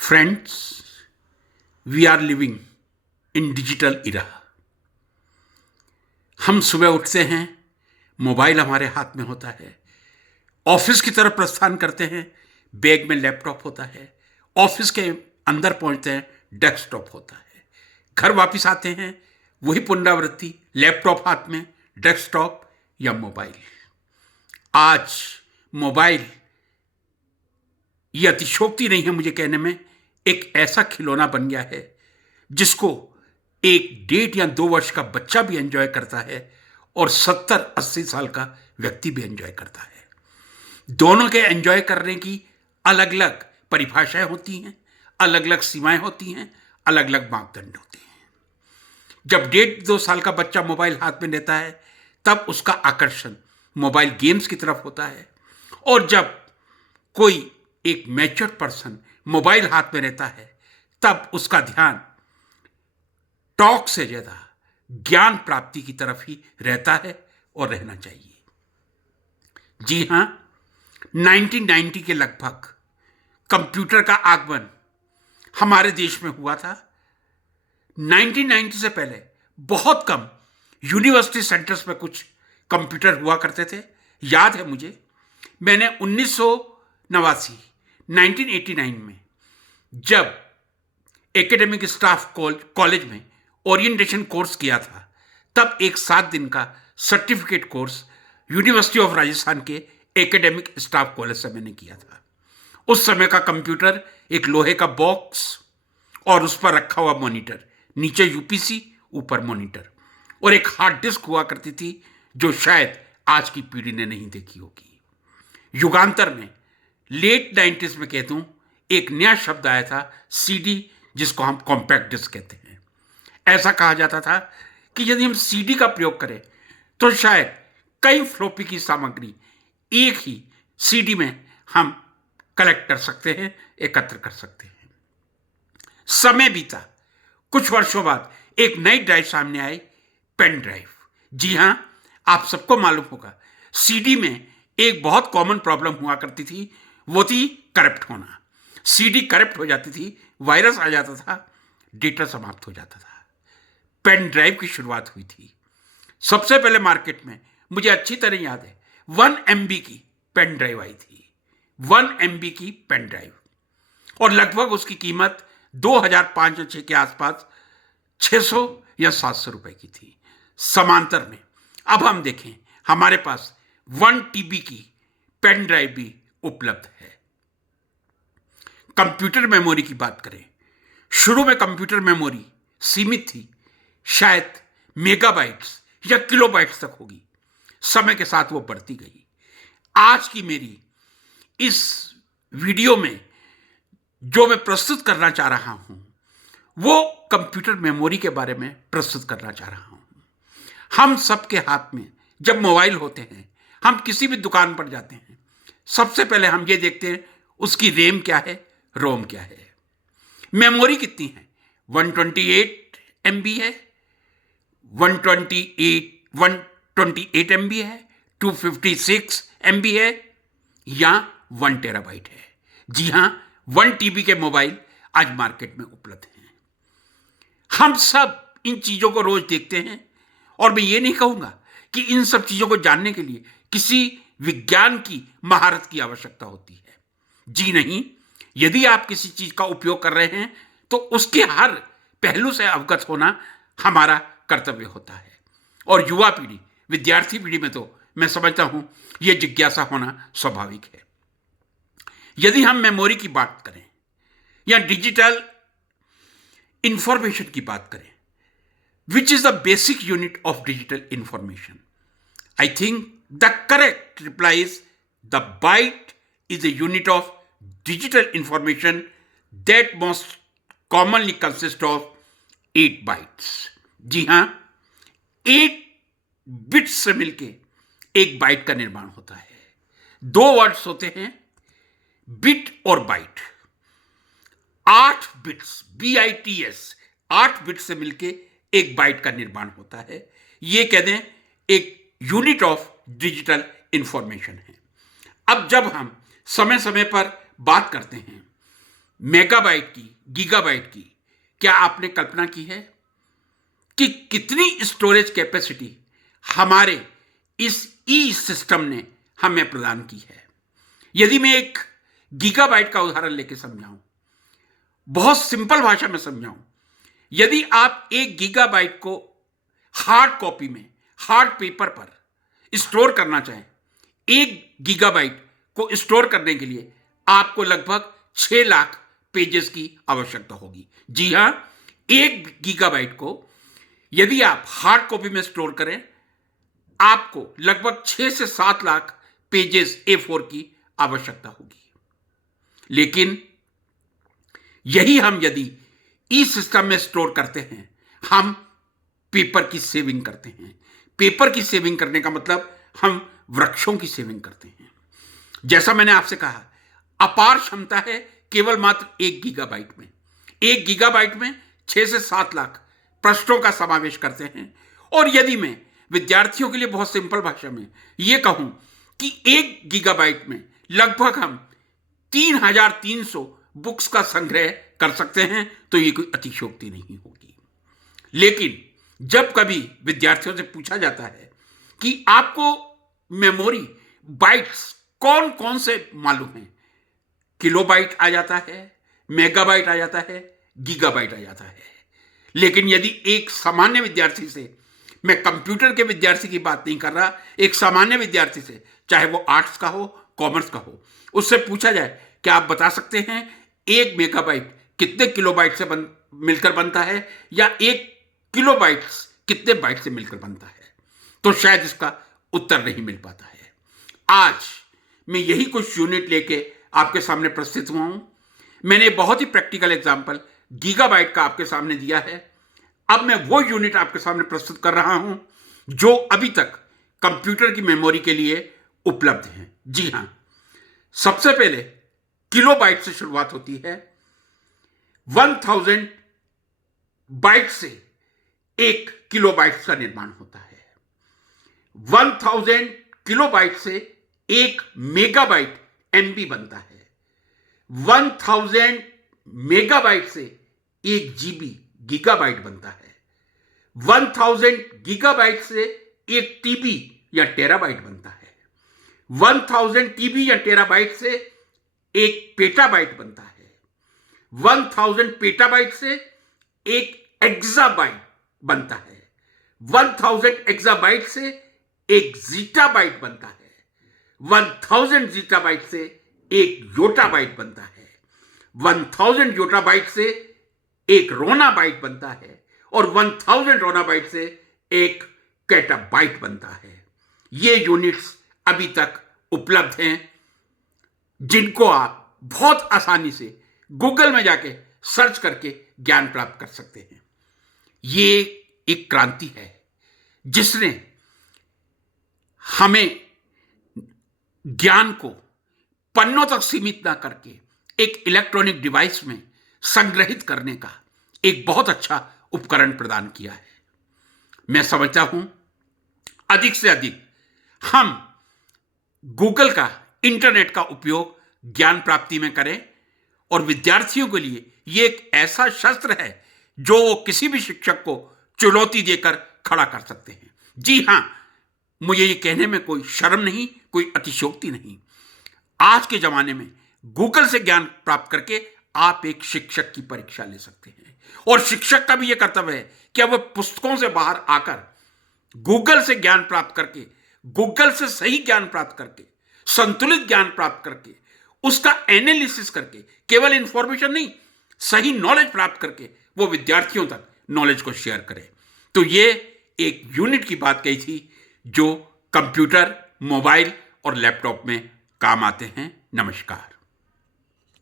Friends, we are living in digital era. हम सुबह उठते हैं, मोबाइल हमारे हाथ में होता है, ऑफिस की तरफ प्रस्थान करते हैं, बैग में लैपटॉप होता है, ऑफिस के अंदर पहुंचते हैं, डेस्कटॉप होता है, घर वापस आते हैं, वही पुनरावृत्ति, लैपटॉप हाथ में, डेस्कटॉप या मोबाइल. आज मोबाइल, ये अतिशयोक्ति नहीं है मुझे कहने में, एक ऐसा खिलौना बन गया है जिसको 1, 1.5 या 2 वर्ष का बच्चा भी एंजॉय करता है और 70-80 साल का व्यक्ति भी एंजॉय करता है. दोनों के एंजॉय करने की अलग अलग परिभाषाएं होती हैं, अलग अलग सीमाएं होती हैं, अलग अलग मापदंड होते हैं. जब 1.5-2 साल का बच्चा मोबाइल हाथ में लेता है तब उसका आकर्षण मोबाइल गेम्स की तरफ होता है, और जब कोई एक मैच्योर्ड पर्सन मोबाइल हाथ में रहता है तब उसका ध्यान टॉक से ज्यादा ज्ञान प्राप्ति की तरफ ही रहता है और रहना चाहिए. जी हां, 1990 के लगभग कंप्यूटर का आगमन हमारे देश में हुआ था. 1990 से पहले बहुत कम यूनिवर्सिटी सेंटर्स में कुछ कंप्यूटर हुआ करते थे. याद है मुझे, मैंने 1989 में जब एकेडमिक स्टाफ कॉलेज में ओरिएंटेशन कोर्स किया था, तब एक 7 दिन का certificate course university of Rajasthan के एकेडमिक स्टाफ कॉलेज से मैंने किया था. उस समय का कंप्यूटर एक लोहे का बॉक्स और उस पर रखा हुआ मॉनिटर, नीचे यूपीसी, ऊपर मॉनिटर, और एक हार्ड डिस्क हुआ करती थी जो शायद आज की पीढ़ी ने नहीं देखी होगी. युगांतर में लेट 90s में कहता हूं, एक नया शब्द आया था सीडी, जिसको हम कॉम्पैक्ट डिस्क कहते हैं. ऐसा कहा जाता था कि यदि हम सीडी का प्रयोग करें तो शायद कई फ्लॉपी की सामग्री एक ही सीडी में हम कलेक्ट कर सकते हैं, एकत्र कर सकते हैं. समय बीता, कुछ वर्षों बाद एक नई ड्राइव सामने आई, पेन ड्राइव. जी हां, आप सबको मालूम होगा, सीडी में एक बहुत कॉमन प्रॉब्लम हुआ करती थी, वो थी करप्ट होना. सीडी करप्ट हो जाती थी, वायरस आ जाता था, डेटा समाप्त हो जाता था. पेन ड्राइव की शुरुआत हुई थी. सबसे पहले मार्केट में, मुझे अच्छी तरह याद है, 1 MB की पेन ड्राइव आई थी. 1 MB की पेन ड्राइव, और लगभग उसकी कीमत 2005-06 के आसपास 600 या 700 रुपए की थी. समांतर में अब हम देखें, हमारे पास 1 TB की पेन ड्राइव भी उपलब्ध है. कंप्यूटर मेमोरी की बात करें, शुरू में कंप्यूटर मेमोरी सीमित थी, शायद मेगाबाइट्स या किलोबाइट्स तक होगी. समय के साथ वो बढ़ती गई. आज की मेरी इस वीडियो में जो मैं प्रस्तुत करना चाह रहा हूं, वो कंप्यूटर मेमोरी के बारे में प्रस्तुत करना चाह रहा हूं. हम सबके हाथ में जब मोबाइल होते हैं, हम किसी भी दुकान पर जाते हैं, सबसे पहले हम ये देखते हैं उसकी रैम क्या है, रोम क्या है, मेमोरी कितनी है. 128 MB है, 128 MB है, 256 MB है, या 1 टेराबाइट है. जी हां, 1 TB के मोबाइल आज मार्केट में उपलब्ध हैं. हम सब इन चीजों को रोज देखते हैं, और मैं ये नहीं कहूंगा कि इन सब चीजों को जानने के लिए किसी विज्ञान की महारत की आवश्यकता होती है. जी नहीं, यदि आप किसी चीज का उपयोग कर रहे हैं तो उसके हर पहलू से अवगत होना हमारा कर्तव्य होता है. और युवा पीढ़ी, विद्यार्थी पीढ़ी में तो मैं समझता हूं यह जिज्ञासा होना स्वाभाविक है. यदि हम मेमोरी की बात करें या डिजिटल इंफॉर्मेशन की बात करें, which is the basic unit of digital information, I think the correct reply is the byte is a unit of digital information that most commonly consists of 8 bytes. जी हां, 8 bits से मिलके एक bite का निर्माण होता है. 2 वर्ड्स होते हैं, बिट और बाइट. 8 बिट्स, BITS, 8 बिट्स से मिलके एक बाइट का निर्माण होता है. ये कह दें एक यूनिट ऑफ डिजिटल इंफॉर्मेशन है. अब जब हम समय समय पर बात करते हैं मेगाबाइट की, गीगाबाइट की, क्या आपने कल्पना की है कि कितनी स्टोरेज कैपेसिटी हमारे इस ई सिस्टम ने हमें प्रदान की है? यदि मैं एक गीगाबाइट का उदाहरण लेकर समझाऊं, बहुत सिंपल भाषा में समझाऊं, यदि आप एक गीगाबाइट को हार्ड कॉपी में, हार्ड पेपर पर स्टोर करना चाहें, एक गीगाबाइट को स्टोर करने के लिए आपको लगभग 6 लाख पेजेस की आवश्यकता होगी। जी हां, एक गीगाबाइट को यदि आप हार्ड कॉपी में स्टोर करें, आपको लगभग 6 से 7 लाख पेजेस A4 की आवश्यकता होगी। लेकिन यही हम यदि ई सिस्टम में स्टोर करते हैं, हम पेपर की सेविंग करते हैं। पेपर की सेविंग करने का मतलब हम वृक्षों की सेविंग करते हैं। जैसा मैंने आपसे कहा, अपार क्षमता है केवल मात्र 1 गीगाबाइट में। 1 गीगाबाइट में 6 से 7 लाख पृष्ठों का समावेश करते हैं। और यदि मैं विद्यार्थियों के लिए बहुत सिंपल भाषा में यह कहूं कि 1 गीगाबाइट में लगभग हम 3300 बुक्स का संग्रह कर सकते हैं, तो यह कोई अतिशयोक्ति नहीं होगी। लेकिन जब कभी विद्यार्थियों से पूछा जाता है कि आपको मेमोरी बाइट्स कौन कौन से मालूम हैं, किलोबाइट आ जाता है, मेगाबाइट आ जाता है, गीगाबाइट आ जाता है। लेकिन यदि एक सामान्य विद्यार्थी से, मैं कंप्यूटर के विद्यार्थी की बात नहीं कर रहा, एक सामान्य विद्यार्थी से, चाहे वो आर्ट्स का हो, कॉमर्स का हो, उससे पूछा जाए कि आप बता सकते हैं 1 मेगाबाइट कितने किलोबाइट से मिलकर बनता है, या 1 किलोबाइट्स कितने बाइट से मिलकर बनता है, तो शायद इसका उत्तर नहीं मिल पाता है। आज मैं यही कुछ यूनिट लेके आपके सामने प्रस्तुत हुआ हूं। मैंने बहुत ही प्रैक्टिकल एग्जांपल गीगाबाइट का आपके सामने दिया है। अब मैं वो यूनिट आपके सामने प्रस्तुत कर रहा हूं जो अभी तक कंप्यूटर की मेमोरी के लिए उपलब्ध है। जी हां, सबसे पहले किलोबाइट से शुरुआत होती है। 1000 बाइट से 1 किलोबाइट का निर्माण होता है। 1000 किलोबाइट से 1 मेगाबाइट MB बनता है। 1000 मेगाबाइट से 1 GB गीगाबाइट बनता है। 1000 गीगाबाइट से 1 TB या टेराबाइट बनता है। 1000 TB या टेराबाइट से 1 पेटाबाइट बनता है। 1000 पेटाबाइट से 1 एक्साबाइट बनता है। 1000 एक्साबाइट से 1 जीटाबाइट बनता है। 1000 जीटाबाइट से 1 योटाबाइट बनता है। 1000 योटाबाइट से 1 रोनाबाइट बनता है। और 1000 रोनाबाइट से 1 कैटाबाइट बनता है। ये यूनिट्स अभी तक उपलब्ध हैं, जिनको आप बहुत आसानी से गूगल में जाके सर्च करके ज्ञान प्राप्त कर सकते हैं। ये एक क्रांति है जिसने हमें ज्ञान को पन्नों तक सीमित ना करके एक इलेक्ट्रॉनिक डिवाइस में संग्रहित करने का एक बहुत अच्छा उपकरण प्रदान किया है। मैं समझता हूं अधिक से अधिक हम गूगल का, इंटरनेट का उपयोग ज्ञान प्राप्ति में करें, और विद्यार्थियों के लिए यह एक ऐसा शस्त्र है जो वो किसी भी शिक्षक को चुनौती देकर खड़ा कर सकते हैं। जी हां, मुझे ये कहने में कोई शर्म नहीं, कोई अतिशयोक्ति नहीं। आज के जमाने में गूगल से ज्ञान प्राप्त करके आप एक शिक्षक की परीक्षा ले सकते हैं, और शिक्षक का भी यह कर्तव्य है कि वह पुस्तकों से बाहर आकर गूगल से ज्ञान प्राप्त करके, गूगल से सही ज्ञान प्राप्त करके, संतुलित ज्ञान प्राप्त करके, उसका एनालिसिस करके, केवल इंफॉर्मेशन नहीं, सही नॉलेज प्राप्त करके वो विद्यार्थियों तक नॉलेज को शेयर करे। तो ये एक यूनिट की बात कही थी जो कंप्यूटर, मोबाइल और लैपटॉप में काम आते हैं। नमस्कार।